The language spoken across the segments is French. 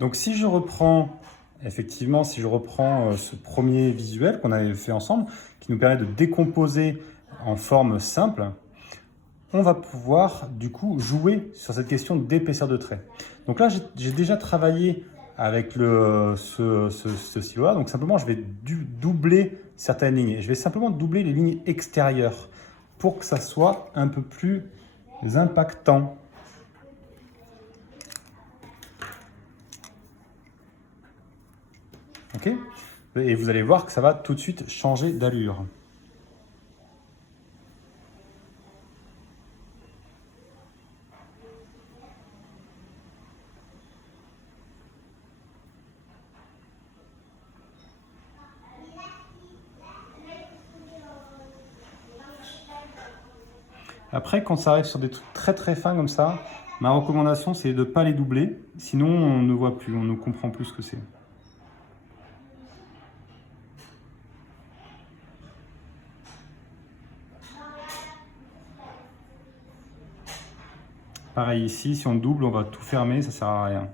Donc si je reprends, effectivement, si je reprends ce premier visuel qu'on avait fait ensemble, qui nous permet de décomposer en forme simple, on va pouvoir du coup jouer sur cette question d'épaisseur de trait. Donc là, j'ai déjà travaillé avec ce stylo-là, donc simplement je vais doubler certaines lignes. Et je vais simplement doubler les lignes extérieures pour que ça soit un peu plus impactant. Ok ? Et vous allez voir que ça va tout de suite changer d'allure. Après, quand ça arrive sur des trucs très très fins comme ça, ma recommandation c'est de ne pas les doubler, sinon on ne voit plus, on ne comprend plus ce que c'est. Pareil ici, si on double, on va tout fermer, ça sert à rien.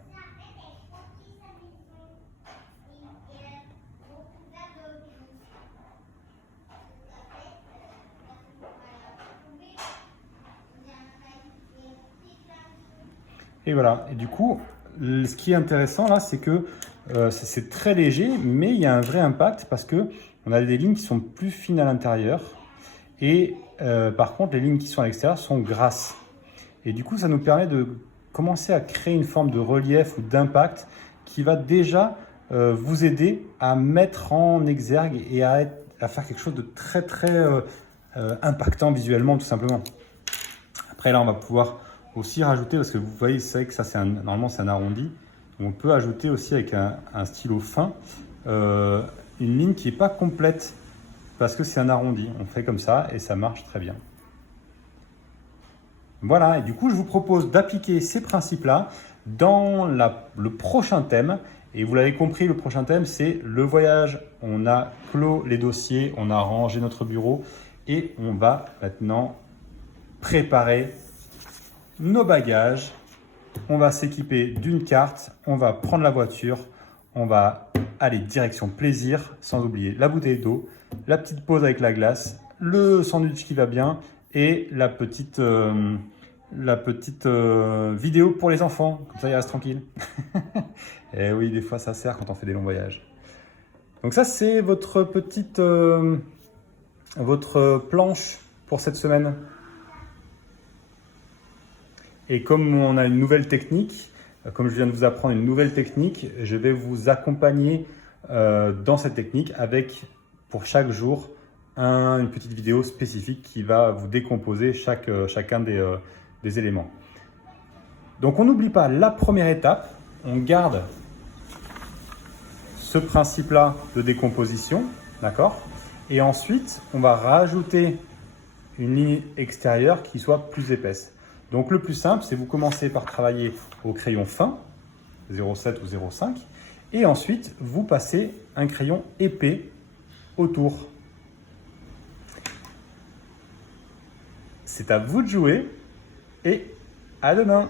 Et voilà, et du coup, ce qui est intéressant là, c'est que c'est très léger, mais il y a un vrai impact parce que on a des lignes qui sont plus fines à l'intérieur et par contre, les lignes qui sont à l'extérieur sont grasses. Et du coup, ça nous permet de commencer à créer une forme de relief ou d'impact qui va déjà vous aider à mettre en exergue et à faire quelque chose de très très impactant visuellement tout simplement. Après là, on va pouvoir aussi rajouter, parce que vous voyez, c'est que ça normalement c'est un arrondi, on peut ajouter aussi avec un stylo fin une ligne qui n'est pas complète parce que c'est un arrondi. On fait comme ça et ça marche très bien. Voilà, et du coup, je vous propose d'appliquer ces principes-là dans le prochain thème. Et vous l'avez compris, le prochain thème, c'est le voyage. On a clos les dossiers, on a rangé notre bureau et on va maintenant préparer nos bagages. On va s'équiper d'une carte, on va prendre la voiture, on va aller direction plaisir, sans oublier la bouteille d'eau, la petite pause avec la glace, le sandwich qui va bien et la petite vidéo pour les enfants, comme ça ils restent tranquilles. Et oui, des fois ça sert quand on fait des longs voyages. Donc ça c'est votre votre planche pour cette semaine. Et comme on a une nouvelle technique, comme je viens de vous apprendre une nouvelle technique, je vais vous accompagner dans cette technique avec, pour chaque jour, une petite vidéo spécifique qui va vous décomposer chacun des éléments. Donc on n'oublie pas la première étape, on garde ce principe-là de décomposition, d'accord ? Et ensuite, on va rajouter une ligne extérieure qui soit plus épaisse. Donc le plus simple, c'est vous commencez par travailler au crayon fin, 0,7 ou 0,5, et ensuite vous passez un crayon épais autour. C'est à vous de jouer et à demain!